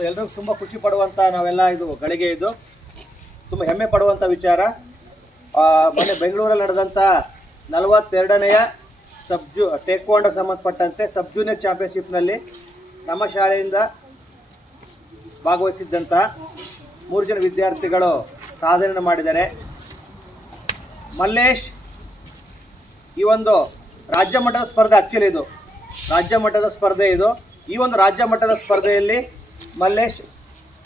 So ಎಲ್ರಿಗೂ ತುಂಬ ಖುಷಿ ಪಡುವಂಥ ನಾವೆಲ್ಲ ಇದು ಗಳಿಗೆ ಇದು. ತುಂಬ ಹೆಮ್ಮೆ ಪಡುವಂಥ ವಿಚಾರ. ಮೊನ್ನೆ ಬೆಂಗಳೂರಲ್ಲಿ ನಡೆದಂಥ ನಲವತ್ತೆರಡನೆಯ ಸಬ್ಜು ಟೇಕ್ವಾಂಡೋಗೆ ಸಂಬಂಧಪಟ್ಟಂತೆ ಸಬ್ ಜೂನಿಯರ್ ಚಾಂಪಿಯನ್ಶಿಪ್ನಲ್ಲಿ ನಮ್ಮ ಶಾಲೆಯಿಂದ ಭಾಗವಹಿಸಿದ್ದಂಥ ಮೂರು ಜನ ವಿದ್ಯಾರ್ಥಿಗಳು ಸಾಧನೆ ಮಾಡಿದ್ದಾರೆ ಮಲ್ಲೇಶ್, ಈ ಒಂದು ರಾಜ್ಯ ಮಟ್ಟದ ಸ್ಪರ್ಧೆ ಆಕ್ಚುಲಿ ಇದು. ರಾಜ್ಯ ಮಟ್ಟದ ಸ್ಪರ್ಧೆ ಇದು. ಈ ಒಂದು ರಾಜ್ಯ ಮಟ್ಟದ ಸ್ಪರ್ಧೆಯಲ್ಲಿ ಮಲ್ಲೇಶ್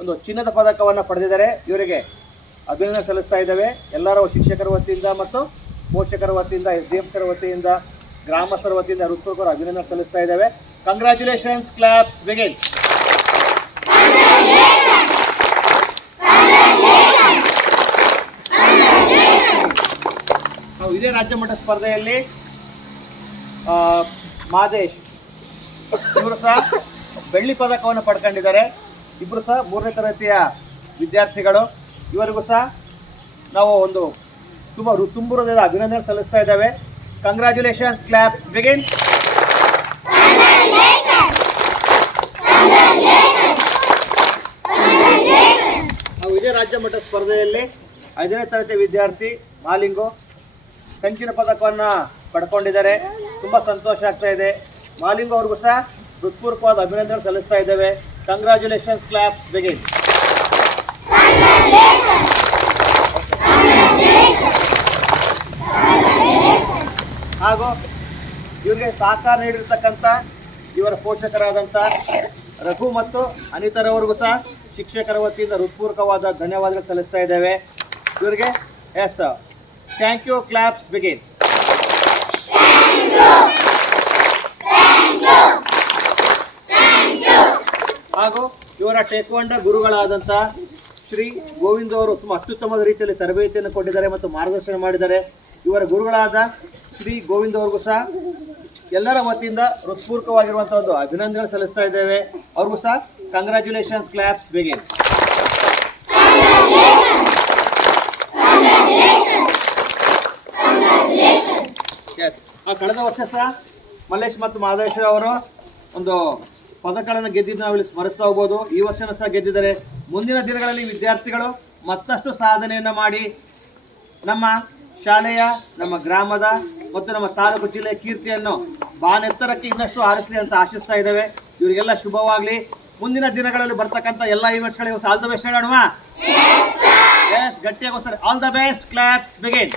ಒಂದು ಚಿನ್ನದ ಪದಕವನ್ನು ಪಡೆದಿದ್ದಾರೆ. ಇವರಿಗೆ ಅಭಿನಂದನೆ ಸಲ್ಲಿಸ್ತಾ ಇದ್ದೇವೆ. ಎಲ್ಲರ ಶಿಕ್ಷಕರ ವತಿಯಿಂದ ಮತ್ತು ಪೋಷಕರ ವತಿಯಿಂದ ಎಫ್ಸರ ವತಿಯಿಂದ, ಗ್ರಾಮಸ್ಥರ ವತಿಯಿಂದ ಹೃತ್ಪೂರ್ವಕ ಅಭಿನಂದನೆ ಸಲ್ಲಿಸ್ತಾ ಇದ್ದೇವೆ. ಕಂಗ್ರ್ಯಾಚುಲೇಷನ್ಸ್ ಕ್ಲಾಪ್ಸ್ ಬಿಗಿನ್ ನಾವು ಇದೇ ರಾಜ್ಯ ಮಟ್ಟ ಸ್ಪರ್ಧೆಯಲ್ಲಿ ಮಾದೇಶ್ ಇವರು ಸಹ ಬೆಳ್ಳಿ ಪದಕವನ್ನು ಪಡ್ಕೊಂಡಿದ್ದಾರೆ. ಇಬ್ಬರು ಸಹ ಮೂರನೇ ತರಗತಿಯ ವಿದ್ಯಾರ್ಥಿಗಳು. ಇವರಿಗೂ ಸಹ ನಾವು ಒಂದು ತುಂಬ ತುಂಬು ಅಭಿನಂದನೆ ಸಲ್ಲಿಸ್ತಾ ಇದ್ದೇವೆ. ಕಂಗ್ರ್ಯಾಚುಲೇಷನ್ಸ್ ಕ್ಲಾಪ್ಸ್ ಬಿಗಿನ್ ನಾವು ಇದೇ ರಾಜ್ಯ ಮಟ್ಟದ ಸ್ಪರ್ಧೆಯಲ್ಲಿ ಐದನೇ ತರಗತಿ ವಿದ್ಯಾರ್ಥಿ ಮಾಲಿಂಗು ಕಂಚಿನ ಪದಕವನ್ನು ಪಡ್ಕೊಂಡಿದ್ದಾರೆ. ತುಂಬ ಸಂತೋಷ ಆಗ್ತಾ ಇದೆ. ಮಾಲಿಂಗು ಅವ್ರಿಗೂ ಸಹ ಹೃತ್ಪೂರ್ವಕವಾದ ಅಭಿನಂದನೆ ಸಲ್ಲಿಸ್ತಾ ಇದ್ದೇವೆ. ಕಂಗ್ರ್ಯಾಚುಲೇಷನ್ಸ್ ಕ್ಲಾಪ್ಸ್ ಬಿಗಿನ್ ಹಾಗೂ ಇವರಿಗೆ ಸಹಕಾರ ನೀಡಿರ್ತಕ್ಕಂಥ ಇವರ ಪೋಷಕರಾದಂಥ ರಘು ಮತ್ತು ಅನಿತರವರೆಗೂ ಸಹ ಶಿಕ್ಷಕರ ವತಿಯಿಂದ ಹೃತ್ಪೂರ್ವಕವಾದ ಧನ್ಯವಾದಗಳು ಸಲ್ಲಿಸ್ತಾ ಇದ್ದೇವೆ. ಇವರಿಗೆ yes thank you claps begin ಹಾಗೂ ಇವರ ಟೇಕ್ವಾಂಡ ಗುರುಗಳಾದಂಥ ಶ್ರೀ ಗೋವಿಂದ ಅವರು ತುಂಬ ಅತ್ಯುತ್ತಮದ ರೀತಿಯಲ್ಲಿ ತರಬೇತಿಯನ್ನು ಕೊಟ್ಟಿದ್ದಾರೆ ಮತ್ತು ಮಾರ್ಗದರ್ಶನ ಮಾಡಿದ್ದಾರೆ. ಇವರ ಗುರುಗಳಾದ ಶ್ರೀ ಗೋವಿಂದ ಅವ್ರಿಗೂ ಸಹ ಎಲ್ಲರ ವತಿಯಿಂದ ಹೃತ್ಪೂರ್ವಕವಾಗಿರುವಂಥ ಒಂದು ಅಭಿನಂದನೆ ಸಲ್ಲಿಸ್ತಾ ಇದ್ದೇವೆ. ಅವ್ರಿಗೂ ಸಹ ಕಂಗ್ರ್ಯಾಚುಲೇಷನ್ಸ್ ಕ್ಲಾಪ್ಸ್ ಬಿಗಿನ್ ಎಸ್ ಕಳೆದ ವರ್ಷ ಸಹ ಮಲ್ಲೇಶ್ ಮತ್ತು ಮಾದೇಶ್ವರ ಅವರು ಒಂದು ಪದಕಗಳನ್ನು ಗೆದ್ದಿದ್ದು ನಾವಿಲ್ಲಿ ಸ್ಮರಿಸ್ತಾ ಹೋಗ್ಬೋದು. ಈ ವರ್ಷನೂ ಸಹ ಗೆದ್ದಿದ್ದಾರೆ. ಮುಂದಿನ ದಿನಗಳಲ್ಲಿ ವಿದ್ಯಾರ್ಥಿಗಳು ಮತ್ತಷ್ಟು ಸಾಧನೆಯನ್ನು ಮಾಡಿ ನಮ್ಮ ಶಾಲೆಯ, ನಮ್ಮ ಗ್ರಾಮದ ಮತ್ತು ನಮ್ಮ ತಾಲೂಕು ಜಿಲ್ಲೆಯ ಕೀರ್ತಿಯನ್ನು ಬಾನೆತ್ತರಕ್ಕೆ ಇನ್ನಷ್ಟು ಆರಿಸಲಿ ಅಂತ ಆಶಿಸ್ತಾ ಇದ್ದೇವೆ. ಇವರಿಗೆಲ್ಲ ಶುಭವಾಗಲಿ. ಮುಂದಿನ ದಿನಗಳಲ್ಲಿ ಬರ್ತಕ್ಕಂಥ ಎಲ್ಲ ಈವೆಂಟ್ಸ್ಗಳಿಗೆ ಆಲ್ ದ ಬೆಸ್ಟ್ ಹೇಳೋಣ yes ಗಟ್ಟಿಯಾಗೋಸ್ಕರ all the best claps begin